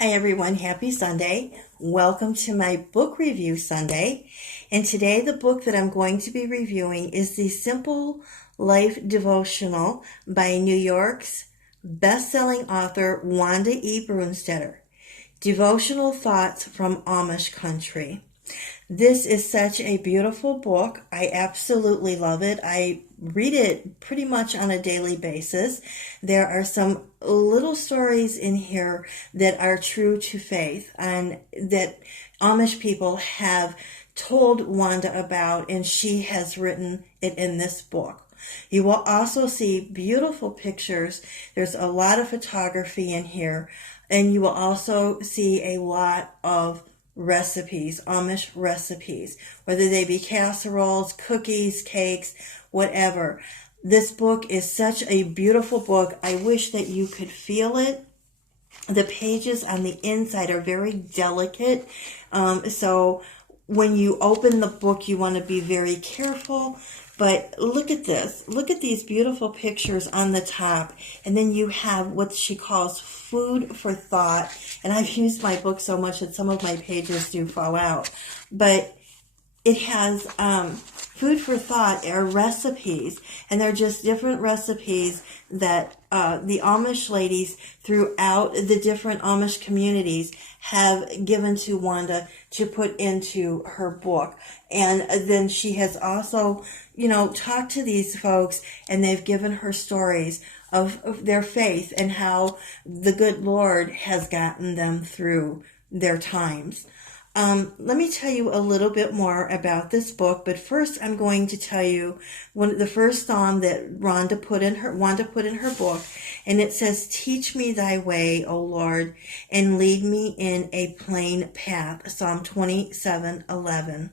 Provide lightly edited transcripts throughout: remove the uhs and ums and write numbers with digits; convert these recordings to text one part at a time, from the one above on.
Hi everyone, happy Sunday. Welcome to my book review Sunday. And today the book that I'm going to be reviewing is the Simple Life Devotional by New York's best-selling author Wanda Brunstetter. Devotional Thoughts from Amish Country. This is such a beautiful book. I absolutely love it. I read it pretty much on a daily basis. There are some little stories in here that are true to faith and that Amish people have told Wanda about, and she has written it in this book. You will also see beautiful pictures. There's a lot of photography in here, and you will also see a lot of recipes, Amish recipes, whether they be casseroles, cookies, cakes, whatever. This book is such a beautiful book. I wish that you could feel it. The pages on the inside are very delicate, so when you open the book, you want to be very careful. But look at this. Look at these beautiful pictures on the top. And then you have what she calls food for thought. And I've used my book so much that some of my pages do fall out. But it has food for thought are recipes. And they're just different recipes that the Amish ladies throughout the different Amish communities have given to Wanda to put into her book. And then she has also, talked to these folks, and they've given her stories of their faith and how the good Lord has gotten them through their times. Let me tell you a little bit more about this book, but first I'm going to tell you the first psalm that Wanda put in her book, and it says, "Teach me thy way, O Lord, and lead me in a plain path." Psalm 27:11.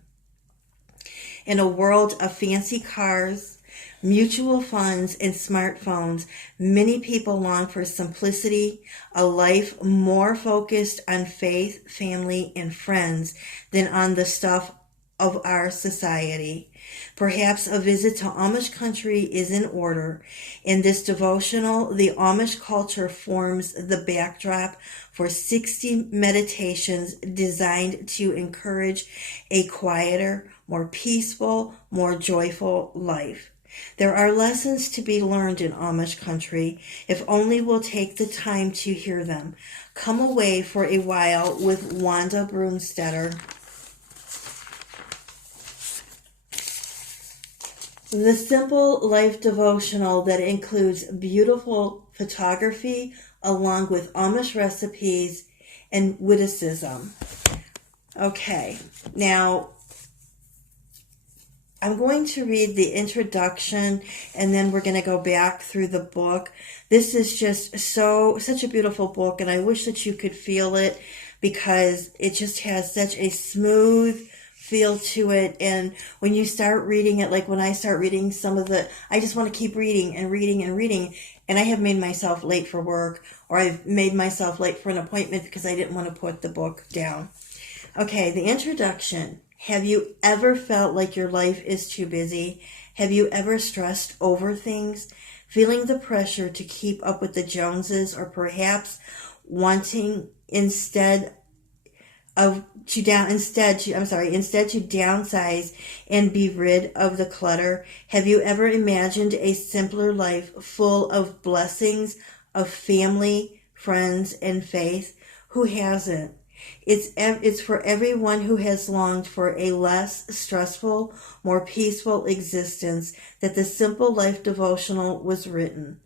In a world of fancy cars, mutual funds, and smartphones, many people long for simplicity, a life more focused on faith, family, and friends than on the stuff of our society. Perhaps a visit to Amish country is in order. In this devotional, the Amish culture forms the backdrop for 60 meditations designed to encourage a quieter, more peaceful, more joyful life. There are lessons to be learned in Amish country, if only we'll take the time to hear them. Come away for a while with Wanda Brunstetter. The Simple Life Devotional that includes beautiful photography along with Amish recipes and witticism. Okay, now I'm going to read the introduction, and then we're going to go back through the book. This is just such a beautiful book, and I wish that you could feel it because it just has such a smooth feel to it. And when you start reading it, like when I start reading I just want to keep reading and reading and reading. And I have made myself late for work, or I've made myself late for an appointment because I didn't want to put the book down. Okay, the introduction. Have you ever felt like your life is too busy? Have you ever stressed over things, feeling the pressure to keep up with the Joneses, or perhaps wanting instead to downsize and be rid of the clutter? Have you ever imagined a simpler life full of blessings of family, friends, and faith? Who hasn't? It's for everyone who has longed for a less stressful, more peaceful existence that the Simple Life Devotional was written.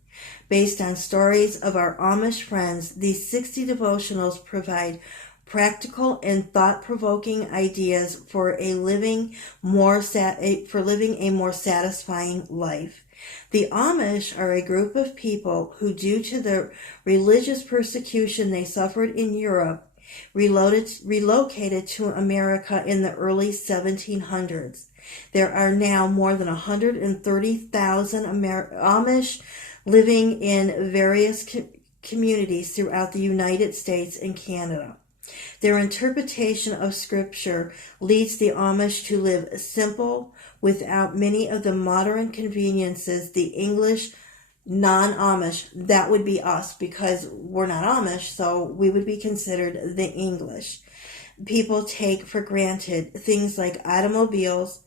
Based on stories of our Amish friends, these 60 devotionals provide practical and thought-provoking ideas for living a more satisfying life. The Amish are a group of people who, due to the religious persecution they suffered in Europe, relocated to America in the early 1700s. There are now more than 130,000 Amish living in various communities throughout the United States and Canada. Their interpretation of Scripture leads the Amish to live simple, without many of the modern conveniences the English non-Amish, that would be us because we're not Amish, so we would be considered the English. People take for granted things like automobiles,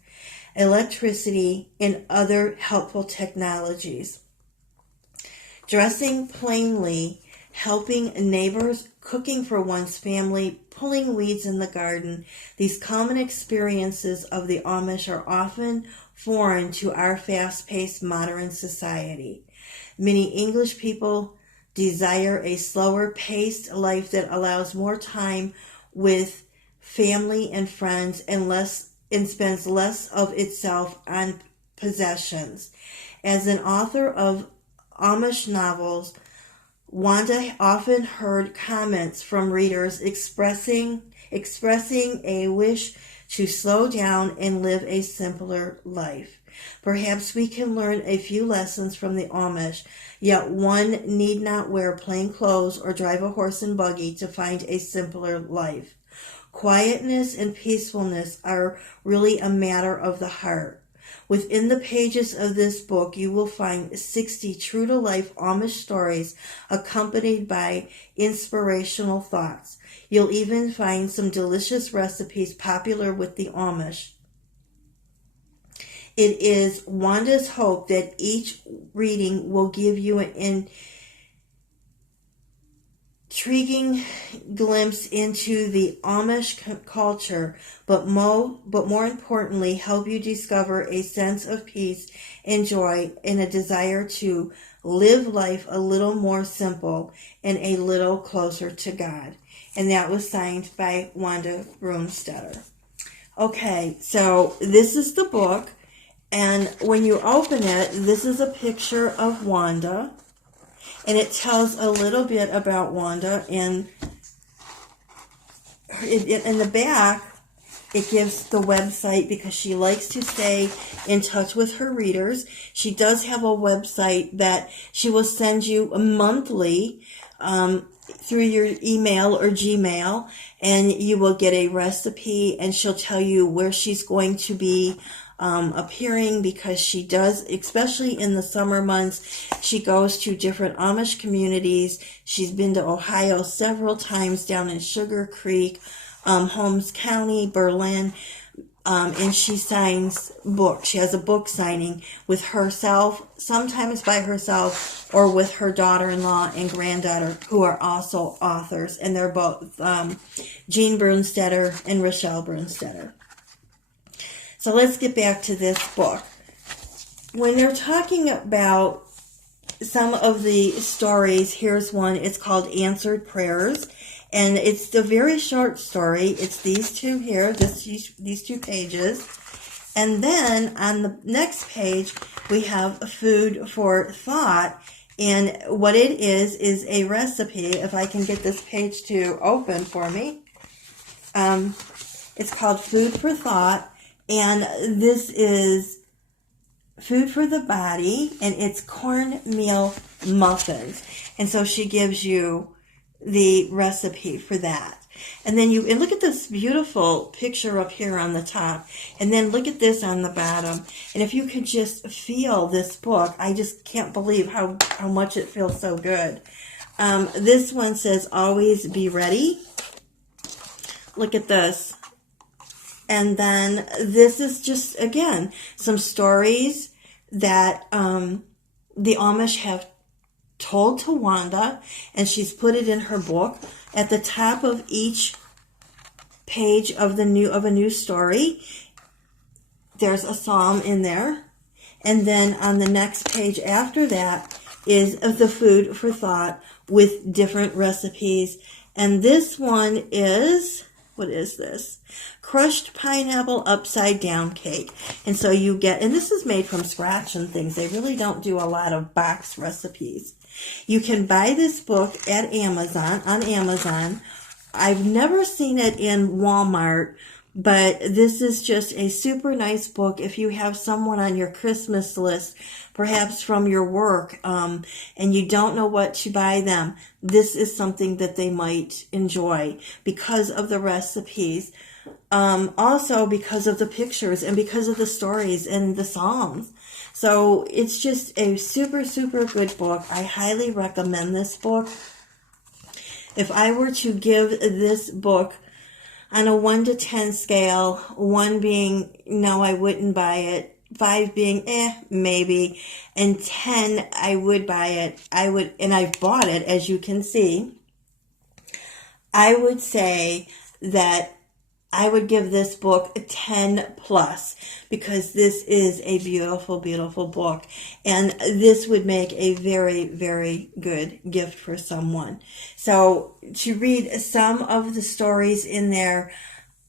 electricity, and other helpful technologies. Dressing plainly, helping neighbors, cooking for one's family, pulling weeds in the garden, these common experiences of the Amish are often foreign to our fast-paced modern society. Many English people desire a slower-paced life that allows more time with family and friends and spends less of itself on possessions. As an author of Amish novels, Wanda often heard comments from readers expressing a wish to slow down and live a simpler life. Perhaps we can learn a few lessons from the Amish, yet one need not wear plain clothes or drive a horse and buggy to find a simpler life. Quietness and peacefulness are really a matter of the heart. Within the pages of this book, you will find 60 true-to-life Amish stories accompanied by inspirational thoughts. You'll even find some delicious recipes popular with the Amish. It is Wanda's hope that each reading will give you an intriguing glimpse into the Amish culture, but more importantly, help you discover a sense of peace and joy and a desire to live life a little more simple and a little closer to God. And that was signed by Wanda Brunstetter. Okay, so this is the book, and when you open it, this is a picture of Wanda. And it tells a little bit about Wanda, and in the back, it gives the website because she likes to stay in touch with her readers. She does have a website that she will send you monthly through your email or Gmail, and you will get a recipe, and she'll tell you where she's going to be appearing, because she does, especially in the summer months, she goes to different Amish communities. She's been to Ohio several times, down in Sugar Creek, Holmes County, Berlin, and she signs books. She has a book signing with herself, sometimes by herself, or with her daughter-in-law and granddaughter, who are also authors, and they're both Jean Brunstetter and Rochelle Brunstetter. So let's get back to this book. When they're talking about some of the stories, here's one. It's called Answered Prayers. And it's a very short story. It's these two here, these 2 pages. And then on the next page, we have food for thought. And what it is a recipe. If I can get this page to open for me. It's called Food for Thought. And this is food for the body, and it's cornmeal muffins. And so she gives you the recipe for that. And then and look at this beautiful picture up here on the top. And then look at this on the bottom. And if you could just feel this book, I just can't believe how much it feels so good. This one says, always be ready. Look at this. And then this is just, again, some stories that the Amish have told to Wanda, and she's put it in her book. At the top of each page of a new story, there's a psalm in there. And then on the next page after that is the food for thought with different recipes. And this one is, what is this? Crushed pineapple upside down cake. And so you get, and this is made from scratch and things. They really don't do a lot of box recipes. You can buy this book on Amazon. I've never seen it in Walmart, but this is just a super nice book if you have someone on your Christmas list, perhaps from your work, and you don't know what to buy them. This is something that they might enjoy because of the recipes. Also because of the pictures and because of the stories and the psalms. So it's just a super, super good book. I highly recommend this book. If I were to give this book on a 1 to 10 scale, 1 being no, I wouldn't buy it, 5 being maybe, and 10, I would buy it. And I've bought it, as you can see. I would say that I would give this book a 10 plus, because this is a beautiful, beautiful book. And this would make a very, very good gift for someone. So to read some of the stories in there,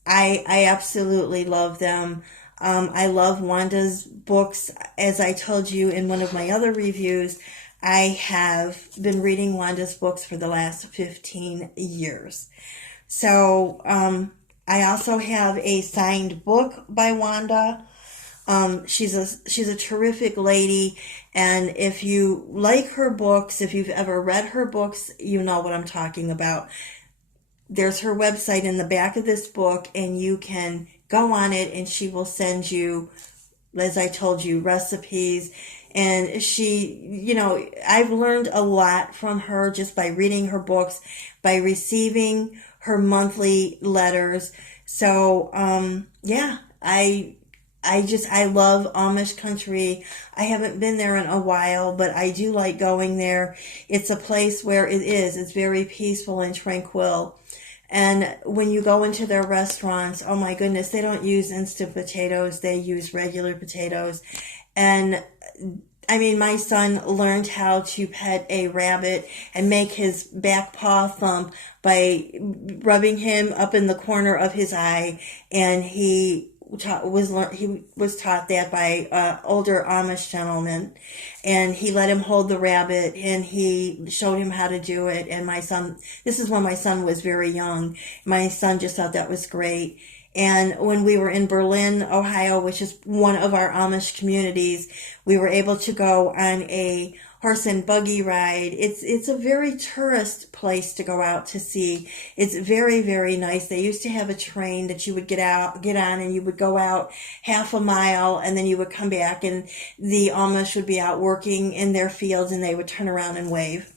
I absolutely love them. I love Wanda's books. As I told you in one of my other reviews, I have been reading Wanda's books for the last 15 years. So, I also have a signed book by Wanda. She's a terrific lady, and if you like her books, if you've ever read her books, you know what I'm talking about. There's her website in the back of this book, and you can go on it, and she will send you, as I told you, recipes. And she, I've learned a lot from her just by reading her books, by receiving her monthly letters. So, I love Amish country. I haven't been there in a while, but I do like going there. It's a place where it's very peaceful and tranquil. And when you go into their restaurants, oh my goodness, they don't use instant potatoes. They use regular potatoes. And I mean, my son learned how to pet a rabbit and make his back paw thump by rubbing him up in the corner of his eye, and he was taught that by older Amish gentleman, and he let him hold the rabbit, and he showed him how to do it. And my son, this is when my son was very young, my son just thought that was great. And when we were in Berlin, Ohio, which is one of our Amish communities, we were able to go on a horse and buggy ride. It's a very tourist place to go out to see. It's very, very nice. They used to have a train that you would get on, and you would go out half a mile, and then you would come back, and the Amish would be out working in their fields, and they would turn around and wave.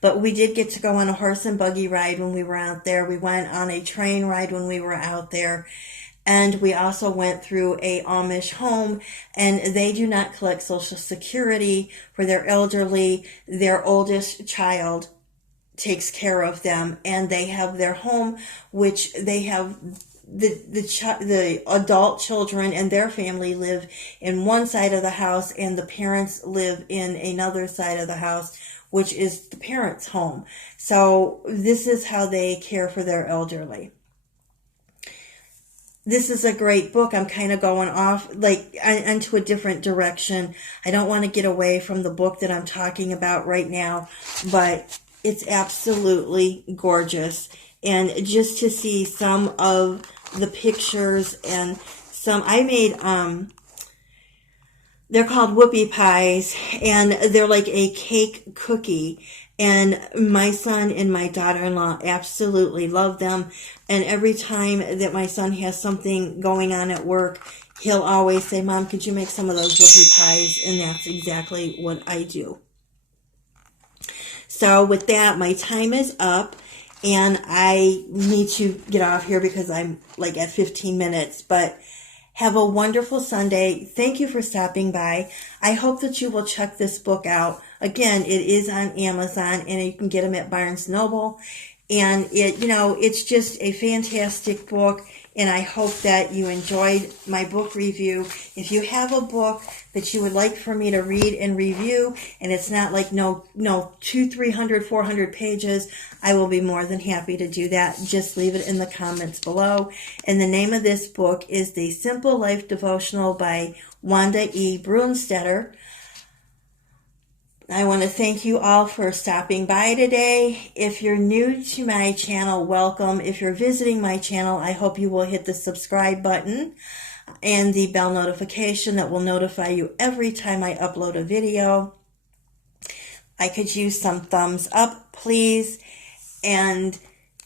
But we did get to go on a horse and buggy ride when we were out there. We went on a train ride when we were out there. And we also went through a Amish home, and they do not collect Social Security for their elderly. Their oldest child takes care of them, and they have their home, which they have the adult children and their family live in one side of the house, and the parents live in another side of the house, which is the parents' home. So this is how they care for their elderly. This is a great book. I'm kind of going off into a different direction. I don't want to get away from the book that I'm talking about right now, but it's absolutely gorgeous. And just to see some of the pictures and I made, they're called whoopie pies, and they're like a cake cookie. And my son and my daughter-in-law absolutely love them. And every time that my son has something going on at work, he'll always say, "Mom, could you make some of those whoopie pies?" And that's exactly what I do. So with that, my time is up, and I need to get off here because I'm at 15 minutes. But have a wonderful Sunday. Thank you for stopping by. I hope that you will check this book out. Again, it is on Amazon, and you can get them at Barnes & Noble. And it's just a fantastic book, and I hope that you enjoyed my book review. If you have a book that you would like for me to read and review, and it's not 200, 300, 400 pages, I will be more than happy to do that. Just leave it in the comments below. And the name of this book is The Simple Life Devotional by Wanda Brunstetter. I want to thank you all for stopping by today. If you're new to my channel, welcome. If you're visiting my channel, I hope you will hit the subscribe button and the bell notification that will notify you every time I upload a video. I could use some thumbs up, please, and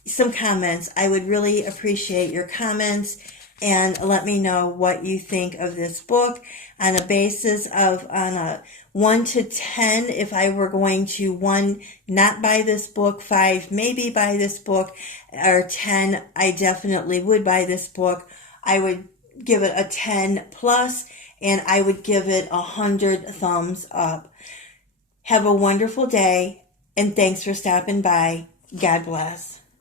some comments. I would really appreciate your comments. and let me know what you think of this book on a basis of on a 1 to 10. If I were going to 1, not buy this book, 5, maybe buy this book, or 10, I definitely would buy this book. I would give it a 10 plus, and I would give it 100 thumbs up. Have a wonderful day, and thanks for stopping by. God bless.